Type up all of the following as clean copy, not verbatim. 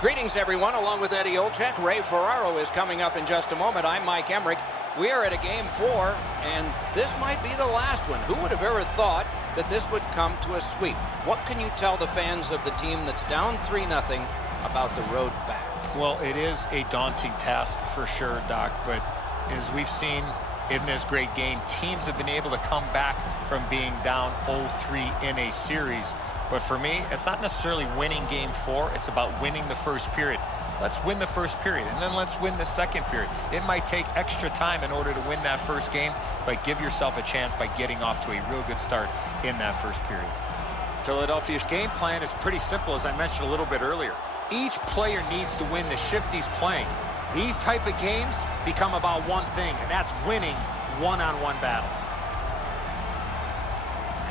Greetings, everyone. Along with Eddie Olczyk, Ray Ferraro is coming up in just a moment. I'm Mike Emmerich. We are at a Game 4, and this might be the last one. Who would have ever thought that this would come to a sweep? What can you tell the fans of the team that's down 3-0 about the road back? Well, it is a daunting task for sure, Doc, but as we've seen in this great game, teams have been able to come back from being down 0-3 in a series. But for me, it's not necessarily winning Game 4. It's about winning the first period. Let's win the first period, and then let's win the second period. It might take extra time in order to win that first game, but give yourself a chance by getting off to a real good start in that first period. Philadelphia's game plan is pretty simple, as I mentioned a little bit earlier. Each player needs to win the shift he's playing. These type of games become about one thing, and that's winning one-on-one battles.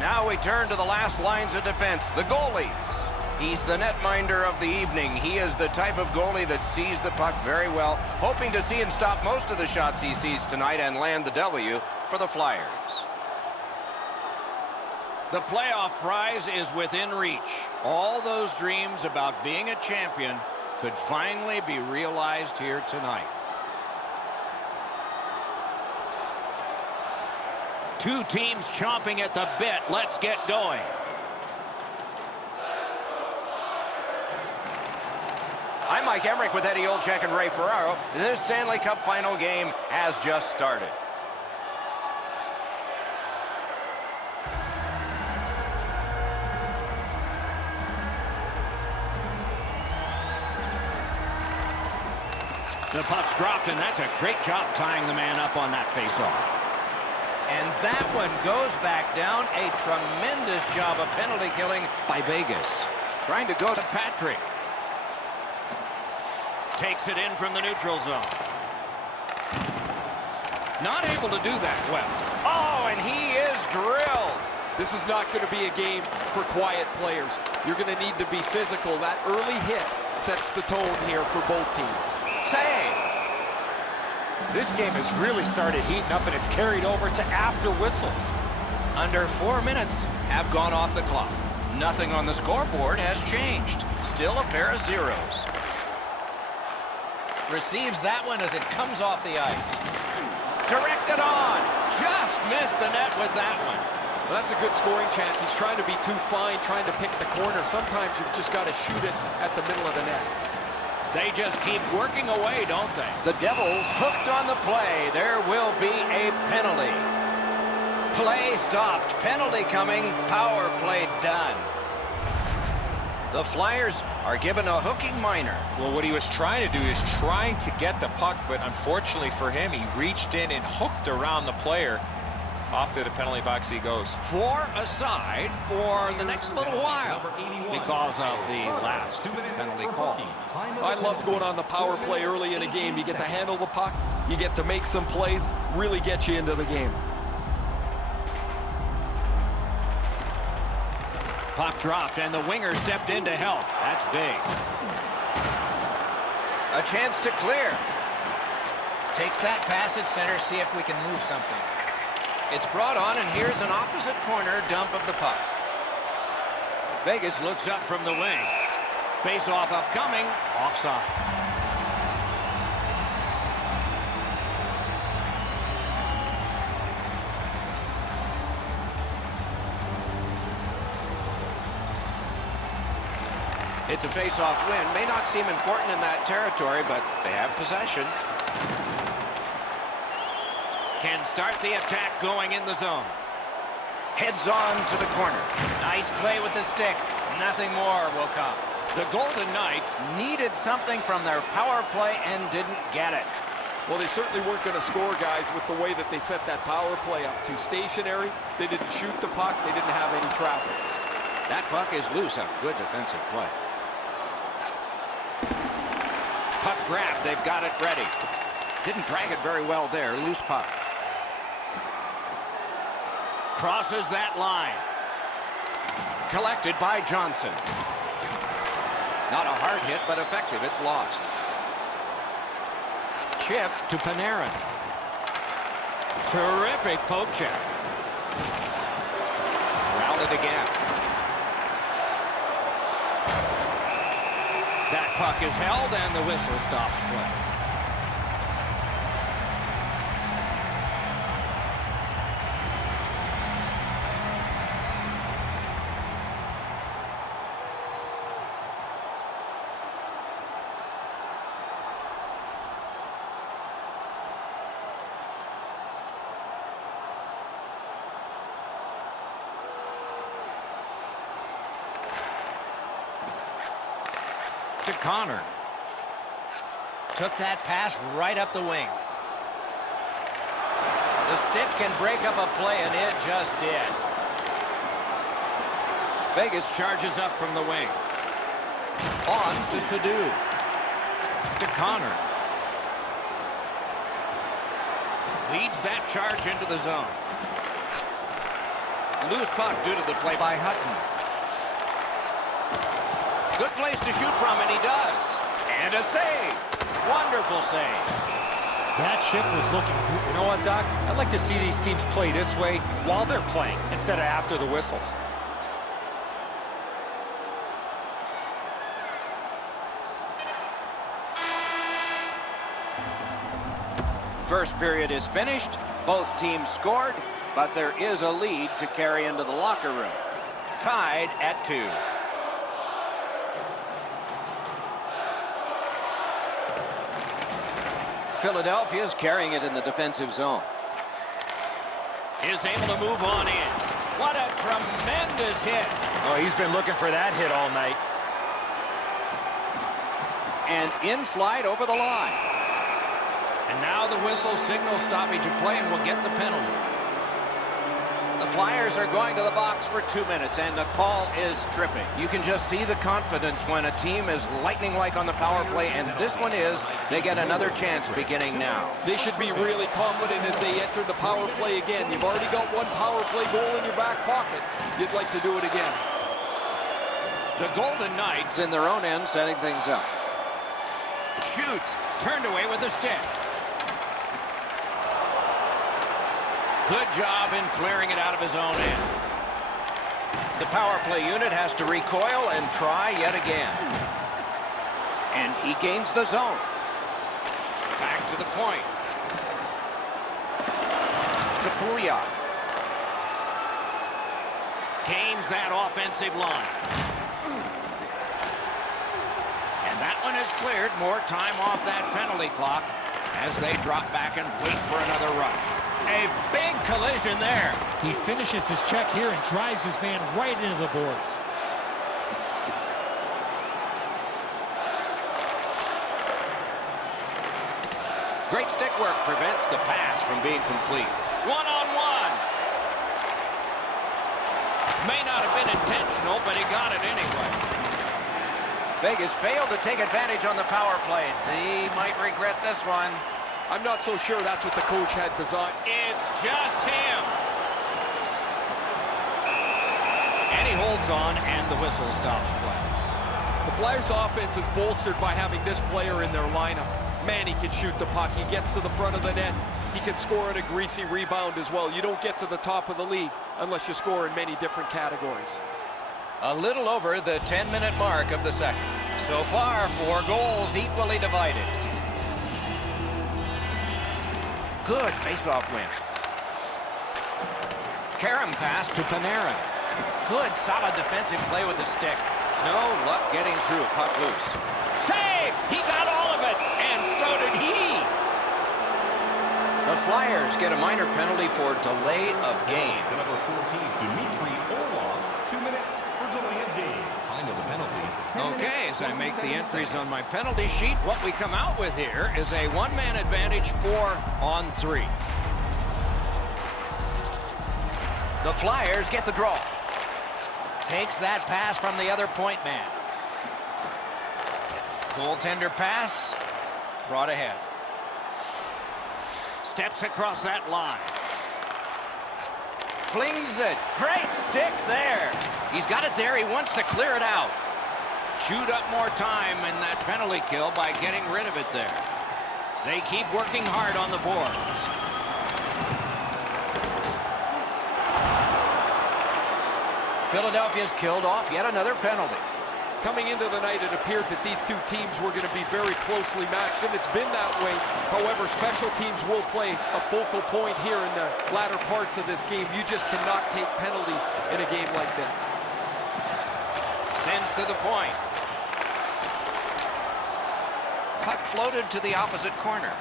Now we turn to the last lines of defense, the goalies. He's the netminder of the evening. He is the type of goalie that sees the puck very well, hoping to see and stop most of the shots he sees tonight and land the W for the Flyers. The playoff prize is within reach. All those dreams about being a champion could finally be realized here tonight. Two teams chomping at the bit. Let's get going. I'm Mike Emmerich with Eddie Olczyk and Ray Ferraro. This Stanley Cup final game has just started. The puck's dropped, and that's a great job tying the man up on that faceoff. And that one goes back down. A tremendous job of penalty killing by Vegas. Trying to go to Patrick. Takes it in from the neutral zone. Not able to do that well. Oh, and he is drilled. This is not going to be a game for quiet players. You're going to need to be physical. That early hit sets the tone here for both teams. Save. This game has really started heating up, and it's carried over to after whistles. Under 4 minutes have gone off the clock. Nothing on the scoreboard has changed. Still a pair of zeros. Receives that one as it comes off the ice. Directed on. Just missed the net with that one. Well, that's a good scoring chance. He's trying to be too fine, trying to pick the corner. Sometimes you've just got to shoot it at the middle of the net. They just keep working away, don't they? The Devils hooked on the play. There will be a penalty. Play stopped. Penalty coming. Power play done. The Flyers are given a hooking minor. Well, what he was trying to do is trying to get the puck, but unfortunately for him, he reached in and hooked around the player. Off to the penalty box he goes. 4 aside for the next little while because of the last penalty call. I loved going on the power play early in a game. You get to handle the puck, you get to make some plays, really get you into the game. Puck dropped, and the winger stepped in to help. That's big. A chance to clear. Takes that pass at center, see if we can move something. It's brought on, and here's an opposite corner dump of the puck. Vegas looks up from the wing. Face-off upcoming. Offside. It's a face-off win. May not seem important in that territory, but they have possession. Can start the attack going in the zone. Heads on to the corner. Nice play with the stick. Nothing more will come. The Golden Knights needed something from their power play and didn't get it. Well, they certainly weren't going to score, guys, with the way that they set that power play up. Too stationary. They didn't shoot the puck. They didn't have any traffic. That puck is loose. A good defensive play. Puck grab. They've got it ready. Didn't drag it very well there. Loose puck. Crosses that line. Collected by Johnson. Not a hard hit, but effective. It's lost. Chip to Panarin. Terrific poke check. Routed again. That puck is held, and the whistle stops play. To Connor. Took that pass right up the wing. The stick can break up a play, and it just did. Vegas charges up from the wing. On to Sadhu. To Connor. Leads that charge into the zone. Loose puck due to the play by Hutton. Good place to shoot from, and he does. And a save. Wonderful save. That shift was looking good. You know what, Doc? I'd like to see these teams play this way while they're playing instead of after the whistles. First period is finished. Both teams scored, but there is a lead to carry into the locker room. Tied at 2. Philadelphia is carrying it in the defensive zone. Is able to move on in. What a tremendous hit. Oh, he's been looking for that hit all night. And in flight over the line. And now the whistle signals stoppage of play and will get the penalty. The Flyers are going to the box for 2 minutes, and the call is tripping. You can just see the confidence when a team is lightning-like on the power play, and this one is. They get another chance beginning now. They should be really confident as they enter the power play again. You've already got one power play goal in your back pocket. You'd like to do it again. The Golden Knights in their own end setting things up. Shoots. Turned away with the stick. Good job in clearing it out of his own end. The power play unit has to recoil and try yet again. And he gains the zone. Back to the point. To Pouliot. Gains that offensive line. And that one is cleared. More time off that penalty clock as they drop back and wait for another rush. A big collision there. He finishes his check here and drives his man right into the boards. Great stick work prevents the pass from being complete. One-on-one. May not have been intentional, but he got it anyway. Vegas failed to take advantage on the power play. He might regret this one. I'm not so sure that's what the coach had designed. It's just him. And he holds on, and the whistle stops play. The Flyers offense is bolstered by having this player in their lineup. Man, he can shoot the puck. He gets to the front of the net. He can score in a greasy rebound as well. You don't get to the top of the league unless you score in many different categories. A little over the 10-minute mark of the second. So far, 4 goals equally divided. Good face-off win. Karam pass to Panarin. Good, solid defensive play with the stick. No luck getting through. Puck loose. Save! He got all of it, and so did he. The Flyers get a minor penalty for delay of game. To number 14, Dmitry Orlov, 2 minutes for delay of game. Time of the penalty. Okay, as I make the entries on my penalty sheet, what we come out with here is a one-man advantage 4-on-3. The Flyers get the draw. Takes that pass from the other point man. Goaltender pass, brought ahead. Steps across that line. Flings it. Great stick there. He's got it there. He wants to clear it out. Chewed up more time in that penalty kill by getting rid of it there. They keep working hard on the boards. Philadelphia's killed off yet another penalty. Coming into the night, it appeared that these two teams were going to be very closely matched, and it's been that way. However, special teams will play a focal point here in the latter parts of this game. You just cannot take penalties in a game like this. Sends to the point. Puck floated to the opposite corner.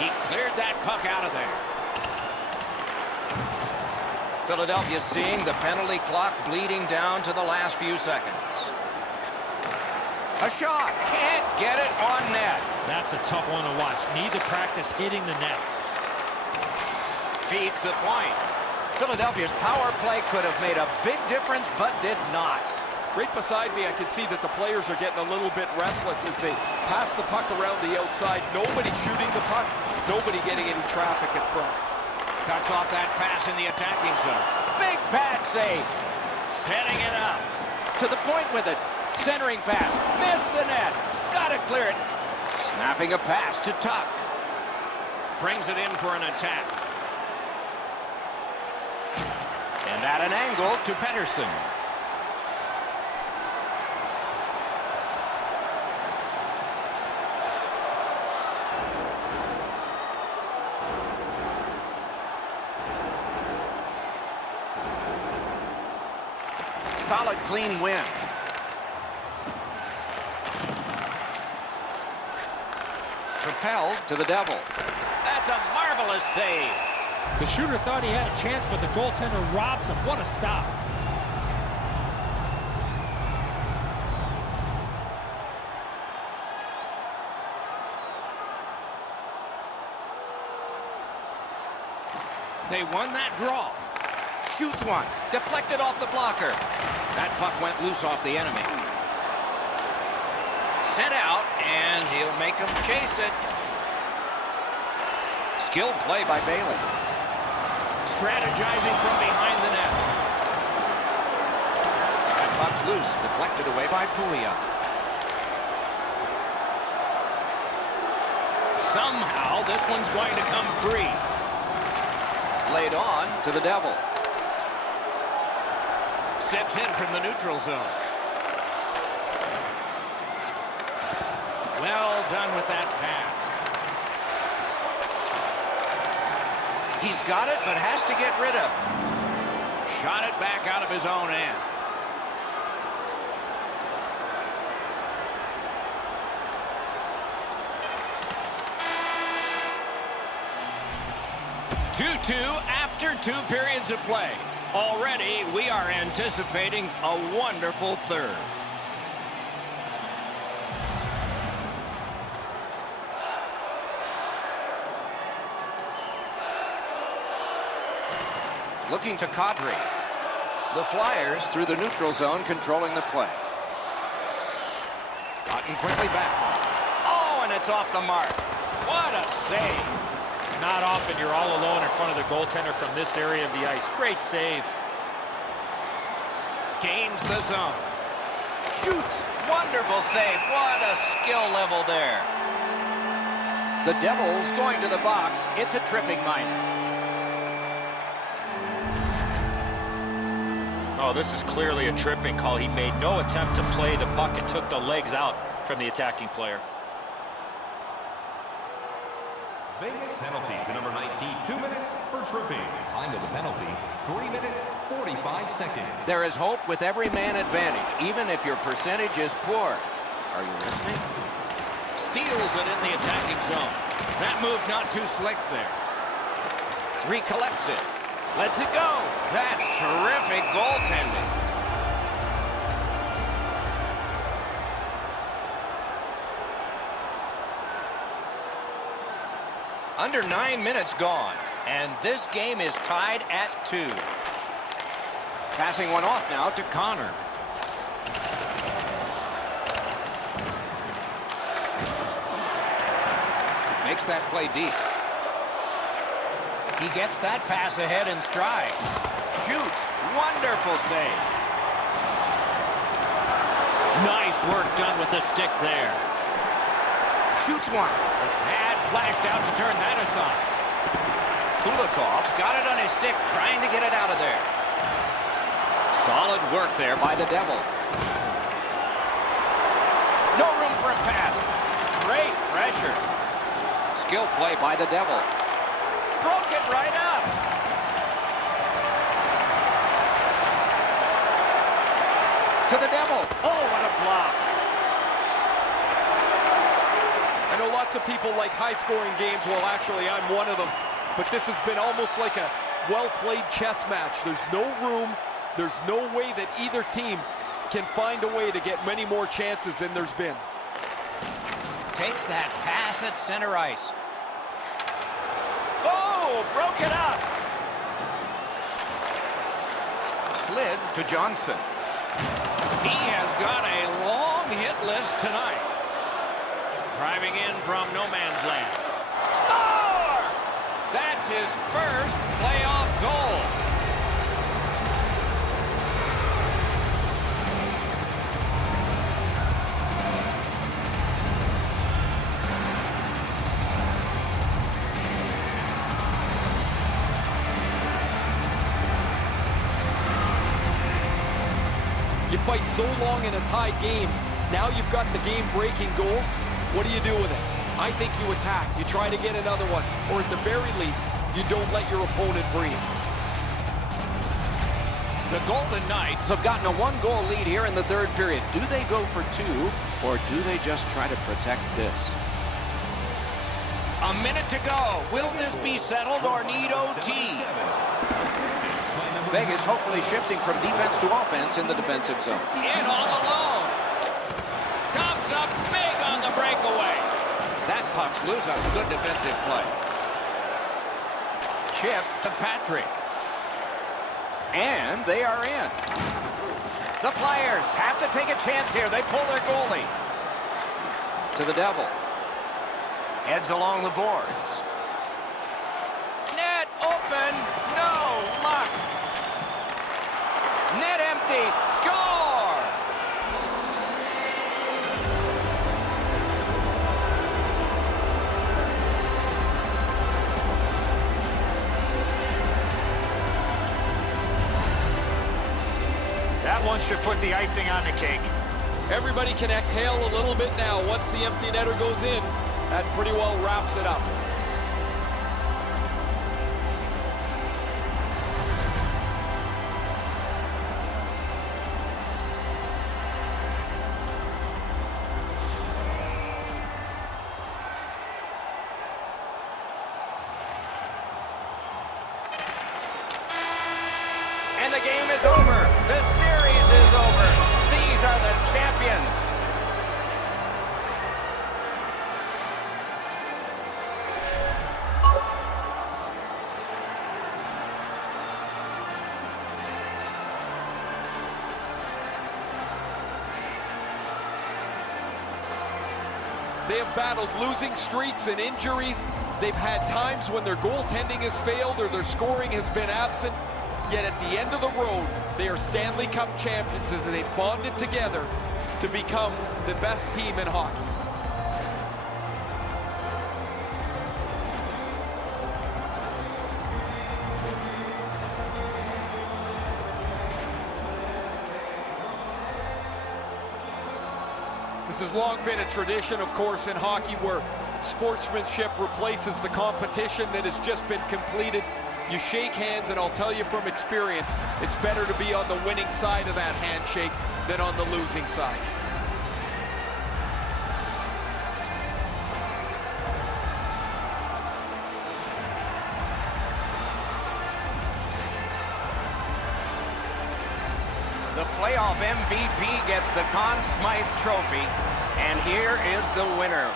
He cleared that puck out of there. Philadelphia seeing the penalty clock bleeding down to the last few seconds. A shot. Can't get it on net. That's a tough one to watch. Need to practice hitting the net. Feeds the point. Philadelphia's power play could have made a big difference, but did not. Right beside me, I can see that the players are getting a little bit restless as they pass the puck around the outside. Nobody shooting the puck. Nobody getting any traffic in front. Cuts off that pass in the attacking zone. Big pad save. Setting it up. To the point with it. Centering pass. Missed the net. Gotta clear it. Snapping a pass to Tuck. Brings it in for an attack. And at an angle to Pettersson. Solid, clean win. Propelled to the Devil. That's a marvelous save. The shooter thought he had a chance, but the goaltender robs him. What a stop. They won that draw. Shoots one. Deflected off the blocker. That puck went loose off the enemy. Sent out, and he'll make him chase it. Skilled play by Bailey. Strategizing from behind the net. That puck's loose. Deflected away by Pouliot. Somehow, this one's going to come free. Laid on to the Devil. Steps in from the neutral zone. Well done with that pass. He's got it, but has to get rid of it. Shot it back out of his own end. After 2 periods of play. Already, we are anticipating a wonderful third. Looking to Kadri. The Flyers through the neutral zone controlling the play. Cotton quickly back. Oh, and it's off the mark. What a save. Not often you're all alone in front of the goaltender from this area of the ice. Great save. Gains the zone. Shoots. Wonderful save. What a skill level there. The Devils going to the box. It's a tripping minor. Oh, this is clearly a tripping call. He made no attempt to play the puck and took the legs out from the attacking player. Vegas penalty to number 19, 2 minutes for tripping. Time of the penalty, 3 minutes, 45 seconds. There is hope with every man advantage, even if your percentage is poor. Are you listening? Steals it in the attacking zone. That move not too slick there. Recollects it. Lets it go. That's terrific goaltending. Under 9 minutes gone, and this game is tied at 2. Passing one off now to Connor. Makes that play deep. He gets that pass ahead in stride. Shoots. Wonderful save. Nice work done with the stick there. Shoots one. The pad flashed out to turn that aside. Kulikov's got it on his stick, trying to get it out of there. Solid work there by the Devil. pass. Great pressure. Skill play by the Devil. Broke it right up. To the Devil. Oh, what a block. I know lots of people like high-scoring games. Well, actually, I'm one of them. But this has been almost like a well-played chess match. There's no room. There's no way that either team can find a way to get many more chances than there's been. Takes that pass at center ice. Oh, broke it up. Slid to Johnson. He has got a long hit list tonight. Driving in from no man's land. Score! That's his first playoff goal. You fight so long in a tied game. Now you've got the game-breaking goal. What do you do with it? I think you attack. You try to get another one. Or at the very least, you don't let your opponent breathe. The Golden Knights have gotten a one-goal lead here in the third period. Do they go for two, or do they just try to protect this? A minute to go. Will this be settled or need OT? Vegas hopefully shifting from defense to offense in the defensive zone. In all alone. Comes up big on the breakaway. That puck's loose on good defensive play. Chip to Patrick. And they are in. The Flyers have to take a chance here. They pull their goalie. To the Devil. Heads along the boards. Net open. No luck. Net empty. Score! That one should put the icing on the cake. Everybody can exhale a little bit now. Once the empty netter goes in, that pretty well wraps it up. And the game is over. The series is over. These are the champions. They have battled losing streaks and injuries. They've had times when their goaltending has failed or their scoring has been absent. Yet at the end of the road, they are Stanley Cup champions as they've bonded together to become the best team in hockey. This has long been a tradition, of course, in hockey where sportsmanship replaces the competition that has just been completed. You shake hands, and I'll tell you from experience, it's better to be on the winning side of that handshake than on the losing side. The playoff MVP gets the Conn Smythe Trophy, and here is the winner.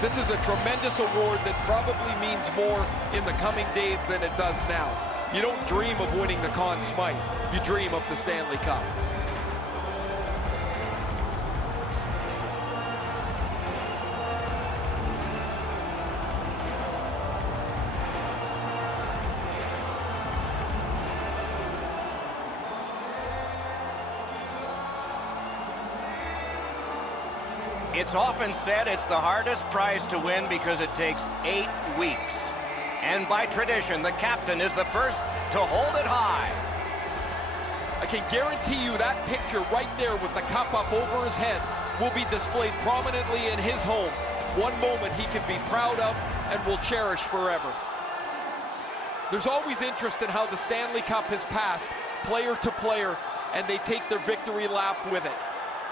This is a tremendous award that probably means more in the coming days than it does now. You don't dream of winning the Conn Smythe. You dream of the Stanley Cup. It's often said it's the hardest prize to win because it takes 8 weeks. And by tradition, the captain is the first to hold it high. I can guarantee you that picture right there with the cup up over his head will be displayed prominently in his home. One moment he can be proud of and will cherish forever. There's always interest in how the Stanley Cup has passed player to player, and they take their victory lap with it.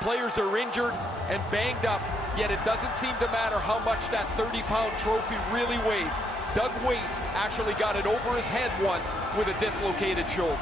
Players are injured and banged up, yet it doesn't seem to matter how much that 30-pound trophy really weighs. Doug Weight actually got it over his head once with a dislocated shoulder.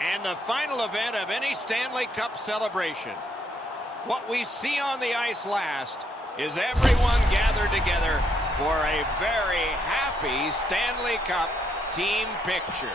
And the final event of any Stanley Cup celebration. What we see on the ice last is everyone gathered together for a very happy Stanley Cup team picture.